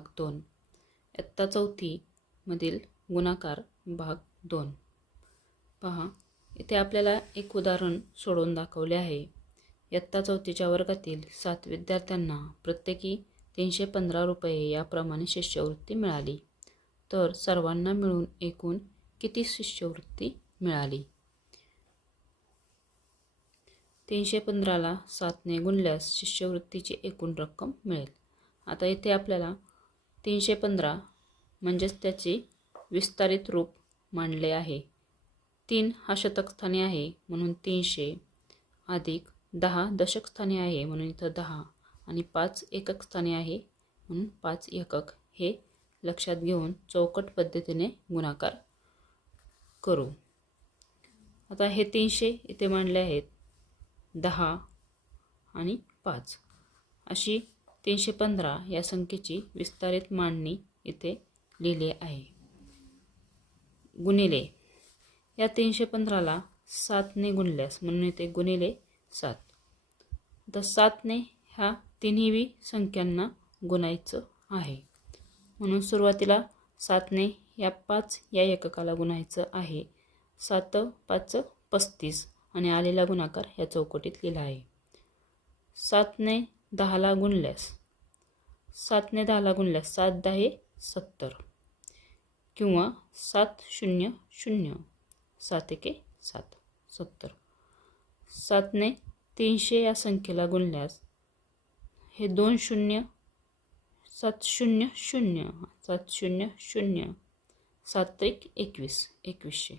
भाग 2 इयत्ता 4 मधील गुणाकार भाग 2 पहा, इथे आपल्याला एक उदाहरण सोडवून दाखवले आहे। इयत्ता 4च्या वर्गातील 7 विद्यार्थ्यांना प्रत्येकी 315 रुपये याप्रमाणे शिष्यवृत्ती मिळाली। तर सर्वांना मिळून एकूण किती शिष्यवृत्ती मिळाली? 315ला 7ने गुणल्यास शिष्यवृत्तीची एकूण रक्कम मिळेल। आता इथे आपल्याला 315 म्हणजेच त्याचे विस्तारित रूप मांडले आहे। 3 हा शतक स्थानी आहे म्हणून 300 अधिक 10 दशक स्थानी आहे म्हणून इथं 10 आणि 5 एकक स्थानी आहे म्हणून 5 एकक हे लक्षात घेऊन चौकट पद्धतीने गुणाकार करू। आता हे 300 इथे मांडले आहेत, 10 आणि 5 अशी 315 या संख्येची विस्तारित मांडणी इथे लिहिली आहे। गुणिले या 315ला 7ने गुणल्यास म्हणून इथे गुणिले 7। तर 7ने ह्या तिन्ही संख्यांना गुणायचं आहे म्हणून सुरुवातीला 7ने या 5 या एककाला गुणायचं आहे। 7 5 35 आणि आलेला गुणाकार या चौकटीत लिहिला आहे। 7ने 10ला गुणल्यास 7 10 70 किंवा 7 0 0 7 1 7 70। 7ने 300 या संख्येला गुणल्यास हे 2 0 7 0 0 7 0 0 7 1 21 2100।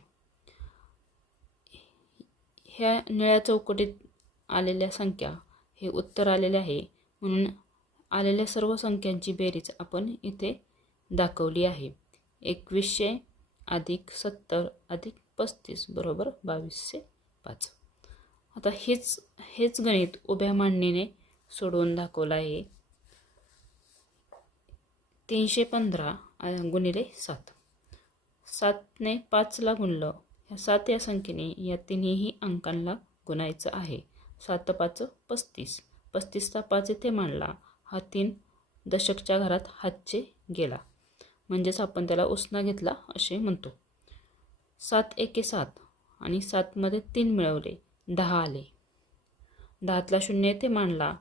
ह्या निळ्या चौकटीत आलेल्या संख्या हे उत्तर आलेले आहे म्हणून आलेल्या सर्व संख्यांची बेरीज आपण इथे दाखवली आहे। 2100 अधिक 70 अधिक 35 बरोबर 2205। आता हेच गणित उभ्या मांडणीने सोडवून दाखवलं आहे। 315 गुणिले 7 7ने 5ला गुणलं, ह्या 7 या संख्येने या तिन्ही अंकांना गुणायचं आहे। 7 5 35 35चा 5 इथे मांडला, हा 3 दशकच्या घरात हातचे गेला म्हणजेच आपण त्याला उसना घेतला असे म्हणतो। 7 1 7 आणि 7 मध्ये 3 मिळवले 10 आले। 10तला 0 इथे मांडला,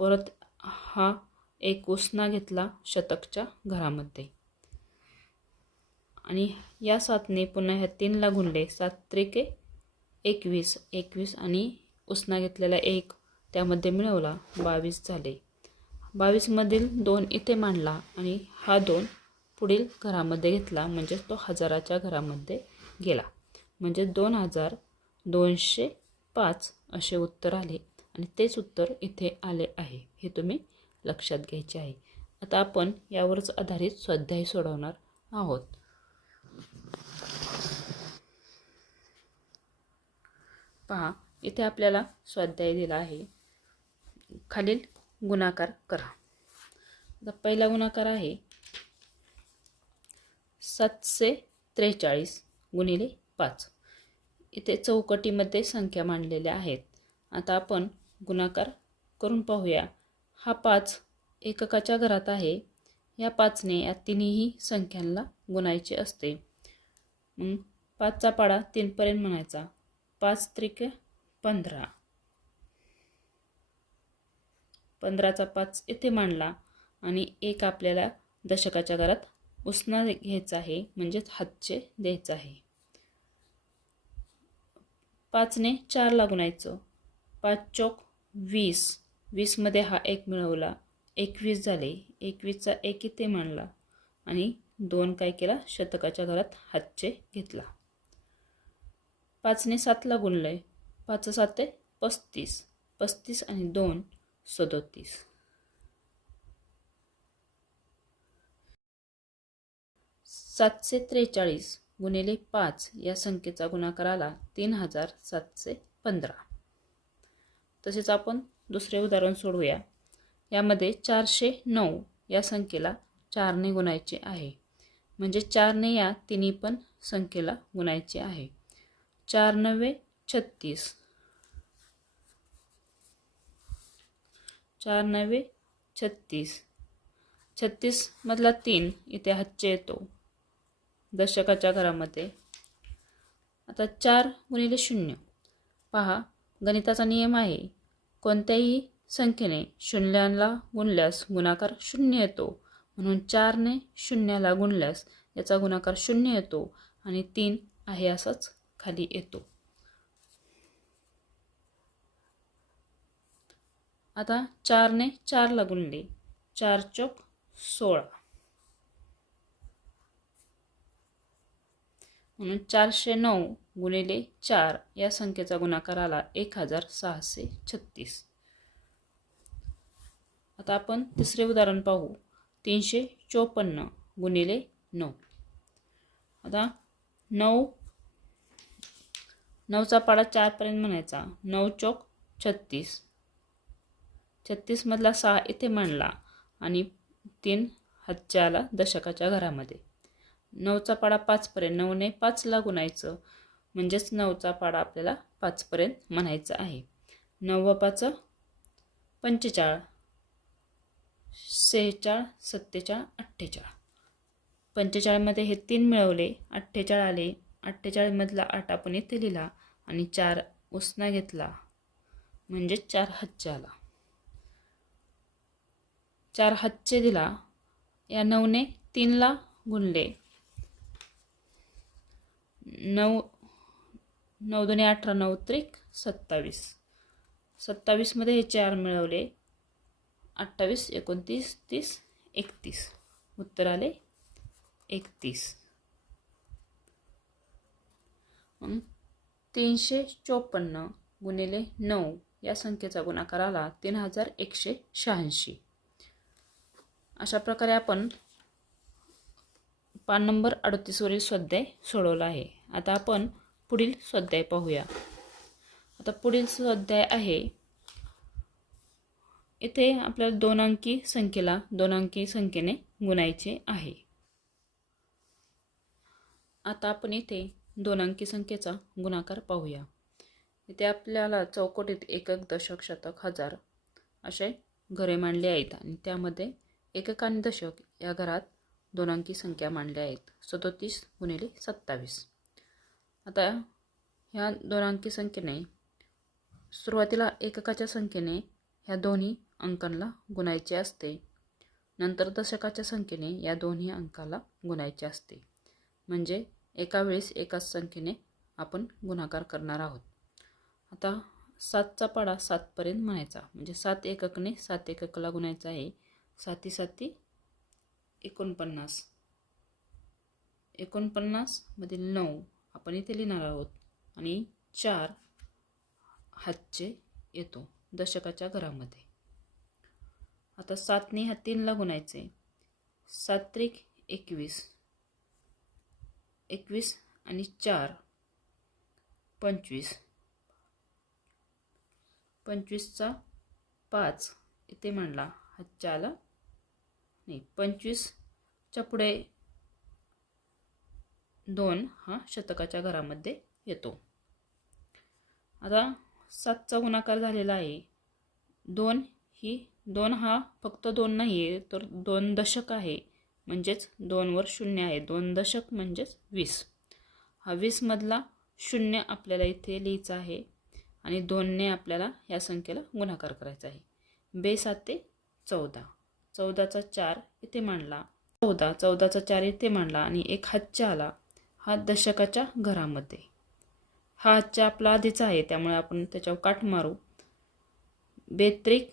परत हा एक उसना घेतला शतकच्या घरामध्ये आणि या 7ने पुन्हा ह्या 3ला गुणले। 7 3 21 21 आणि उसना घेतलेला 1 त्यामध्ये मिळवला 22 झाले। 22 मधील 2 इथे मांडला आणि हा 2 पुढील घरामध्ये घेतला म्हणजे तो हजाराच्या घरामध्ये गेला म्हणजे 2205 असे उत्तर आले आणि तेच उत्तर इथे आले आहे, हे तुम्ही लक्षात घ्यायचे आहे। आता आपण यावरच आधारित स्वाध्याय सोडवणार आहोत। पहा, इथे आपल्याला स्वाध्याय दिला आहे, खालील गुणाकार करा। आता पहिला गुणाकार आहे 743 गुणिले 5। इथे चौकटीमध्ये संख्या मांडलेल्या आहेत। आता आपण गुणाकार करून पाहूया। हा 5 एककाच्या घरात आहे, या 5ने या तिन्ही संख्यांना गुणायचे असते। मग 5चा पाडा 3 पर्यंत म्हणायचा। 5 3 15 15चा 5 इथे मांडला आणि एक आपल्याला दशकाच्या घरात उसना घ्यायचा आहे म्हणजेच हातचे द्यायचा आहे। 5ने 4ला गुणायचं, 5 चौक 20 20 मध्ये हा 1 मिळवला 21 झाले। 21चा 1 इथे मांडला आणि 2 काय केला शतकाच्या घरात हातचे घेतला। 5ने 7ला गुणलंय, 5 7 35 35 आणि 2 37। 743 गुणिले 5 या संख्येचा गुणाकार आला 3715। तसेच आपण दुसरे उदाहरण सोडवूया। यामध्ये 409 या संख्येला 4ने गुणायचे आहे म्हणजे 4ने या तिन्ही पण संख्येला गुणायचे आहे। 4 9 36 4 9 36 36 मधला 3 इथे हातचे येतो दशकाच्या घरामध्ये. आता 4 गुणिले 0. पहा, गणिताचा नियम आहे, कोणत्याही संख्येने शून्याला गुणल्यास गुणाकार 0 येतो. म्हणून 4ने 0ला गुणल्यास याचा गुणाकार 0 येतो आणि 3 आहे असाच खाली येतो. आता 4ने 4ला गुणले, 4 चौक 16. म्हणून 409 गुणिले 4 या संख्येचा गुणाकार आला 1636. आता आपण तिसरे उदाहरण पाहू. 354 गुणिले 9. आता 9चा पाडा 4 पर्यंत म्हणायचा. 9 चौक 36. 36 मधला 6 इथे मांडला आणि 3 हातच्या आला दशकाच्या घरामध्ये. 9चा पाडा 5 पर्यंत. 9ने 5ला गुणायचं म्हणजेच 9चा पाडा आपल्याला 5 पर्यंत म्हणायचा आहे. 9 व 5 45, 46, 47, 48. 45 मध्ये हे 3 मिळवले, 48 आले. 48 मधला 8 आपण इथे लिहिला आणि 4 उसना घेतला म्हणजे 4 हातचे आला. 4 हातचे दिला. या 9ने 3ला गुणले. 9 2 18, 9 त्रिक 27. 27 मध्ये हे 4 मिळवले. 28, 29, 30, 31. उत्तर आले 31. 354 गुणिले 9 या संख्येचा गुणाकार आला 3186. अशा प्रकारे आपण पान नंबर 38 वरील स्वाध्याय सोडवला आहे. आता आपण पुढील स्वाध्याय पाहूया. आता पुढील स्वाध्याय आहे, इथे आपल्याला 2 अंकी संख्येला 2 अंकी संख्येने गुणायचे आहे. आता आपण इथे 2 अंकी संख्येचा गुणाकार पाहूया. इथे आपल्याला चौकटीत एकक, दशक, शतक, हजार असे घरे मांडली आहेत आणि त्यामध्ये एकक आणि दशक या घरात 2 अंकी संख्या मांडल्या आहेत. 37 गुणिले 27. आता ह्या 2 अंकी संख्येने सुरुवातीला एककाच्या संख्येने ह्या दोन्ही अंकांना गुणायचे असते. नंतर दशकाच्या संख्येने या दोन्ही अंकाला गुणायचे असते. म्हणजे एका वेळेस एकाच संख्येने आपण गुणाकार करणार आहोत. आता 7चा पाडा 7 पर्यंत म्हणायचा. म्हणजे 7 एककने 7 एककला गुणायचा आहे. 7 7 49. 49 मधील 9 आपण इथे लिहिणार आहोत आणि 4 हातचे येतो दशकाच्या घरामध्ये. आता 7ने ह्या 3ला गुणायचे. 7 त्रिक 21. 21 आणि 4 25. 25चा 5 इथे मांडला, हातच्या आला नाही. 25च्या पुढे 2 हा शतकाच्या घरामध्ये येतो. आता 7चा गुणाकार झालेला आहे. 2 हा फक्त 2 नाही आहे, तर 2 दशक आहे. म्हणजेच 2 वर 0 आहे. 2 दशक म्हणजेच 20. हा 20 मधला 0 आपल्याला इथे लिहायचा आहे आणि 2ने आपल्याला या संख्येला गुणाकार करायचा आहे. 2 7 14. 14चा 4 इथे मांडला. 14चा 4 इथे मांडला आणि एक हातच्या आला. हा दशकाच्या घरामध्ये. हा हातच्या आपला आधीचा आहे त्यामुळे आपण त्याच्यावर काट मारू. 2 त्रिक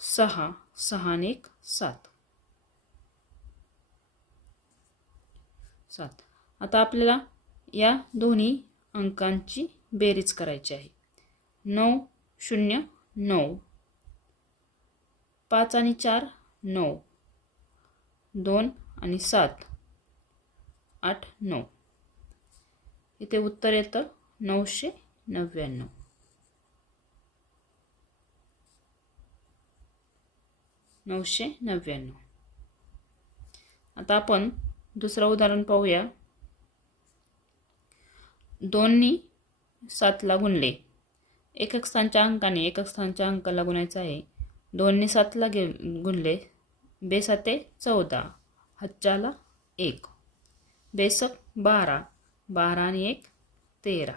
6. 6 आणि 1 7. आता आपल्याला या दोन्ही अंकांची बेरीज करायची आहे. 9 0 9. 5 आणि 4 9. 2 आणि 7 8 9. इथे उत्तर येतं 999. 999. आता आपण दुसरं उदाहरण पाहूया. 2नी 7ला गुणले. एकक स्थानच्या अंकाने एकक स्थानच्या अंकाला गुणायचं आहे. 2नी 7ला गुणले बेसाते 14, हच्चाला 1, बेसक 12, 12 आणि 1 13,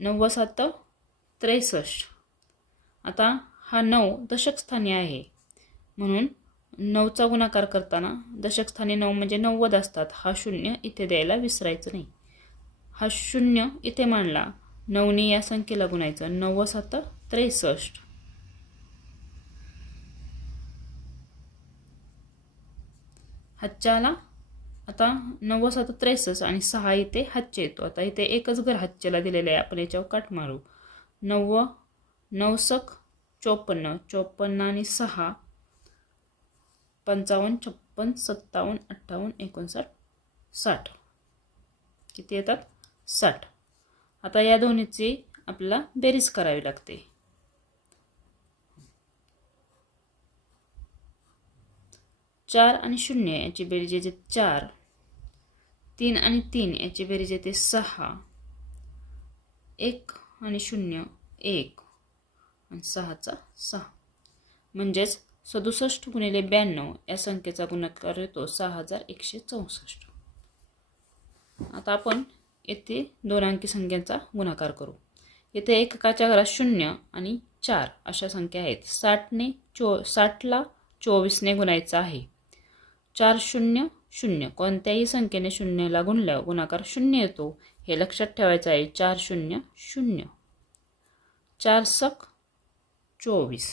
9 7 63. आता हा 9 दशक स्थानी आहे, म्हणून 9चा गुणाकार करताना दशक स्थानी 9 म्हणजे 90 असतात. हा 0 इथे द्यायला विसरायचं नाही. हा 0 इथे मांडला, 9ने या संख्येला गुणायचं. 9 7 63. हच्चाला आता 9 7 63 आणि 6 इथे हच्चे येतो. आता इथे एकच घर हच्चेला दिलेलं आहे, आपण याच्यावर काट मारू. 9 9 सक 54, 54 आणि 6 55 56 57 58 59 60. किती येतात? 60. आता या दोन्हीची आपल्याला बेरीज करावी लागते. 4 आणि 0 याची बेरीज येते 4, 3 आणि 3 याची बेरीज येते 6, 1 आणि 0 1 आणि 6चा 6. म्हणजेच 67 गुणिले 92 या संख्येचा गुणाकार येतो 6164. आता आपण येथे 2 अंकी संख्यांचा गुणाकार करू. येथे एककाच्या घरात 0 आणि 4 अशा संख्या आहेत. 60ला 24ने गुणायचं आहे. 4 0 0, कोणत्याही संख्येने 0ला गुणल्यावर गुणाकार 0 येतो, हे लक्षात ठेवायचं आहे. 4 0 0, 4 सक 24,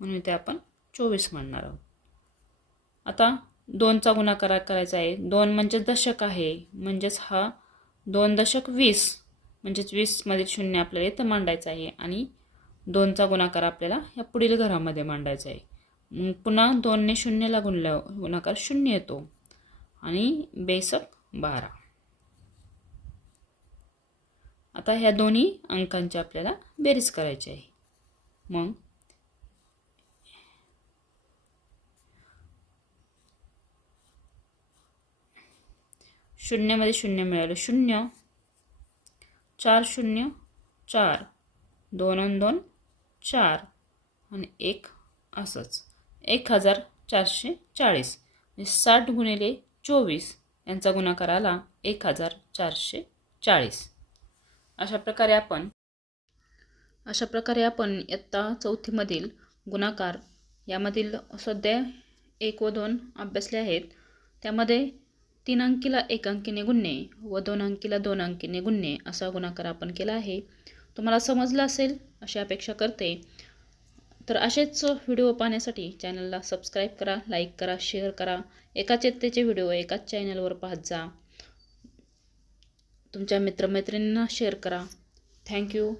म्हणून इथे आपण 24 मांडणार आहोत. आता 2चा गुणाकार करायचा आहे. 2 म्हणजे दशक आहे, म्हणजेच हा 2 दशक 20, म्हणजेच 20 मध्ये 0 आपल्याला इथं मांडायचं आहे आणि 2चा गुणाकार आपल्याला या पुढील घरामध्ये मांडायचा आहे. पुन्हा 2ने 0ला गुणल्यावर गुणाकार 0 येतो आणि बेसक 12. आता ह्या दोन्ही अंकांची आपल्याला बेरीज करायची आहे. मग 0 मध्ये 0 मिळालं 0, 4 0 4, 2 आणि 2 4 आणि 1 असंच 1440. 60 गुणिले 24 यांचा गुणाकार आला 1440. अशा प्रकारे आपण इयत्ता 4थी मधील गुणाकार यामधील स्वाध्याय 1 व 2 अभ्यासले आहेत. त्यामध्ये 3 अंकीला 1 अंकीने गुणणे व 2 अंकीला 2 अंकीने गुणणे असा गुणाकार आपण केला आहे. तुम्हाला समजलं असेल अशी अपेक्षा करते. तर असेच व्हिडिओ पाहण्यासाठी चॅनलला सबस्क्राईब करा, लाईक करा, शेअर करा. एकाच इयत्तेचे व्हिडिओ एकाच चॅनलवर पाहत जा. तुमच्या मित्रमैत्रिणींना शेअर करा. थँक्यू.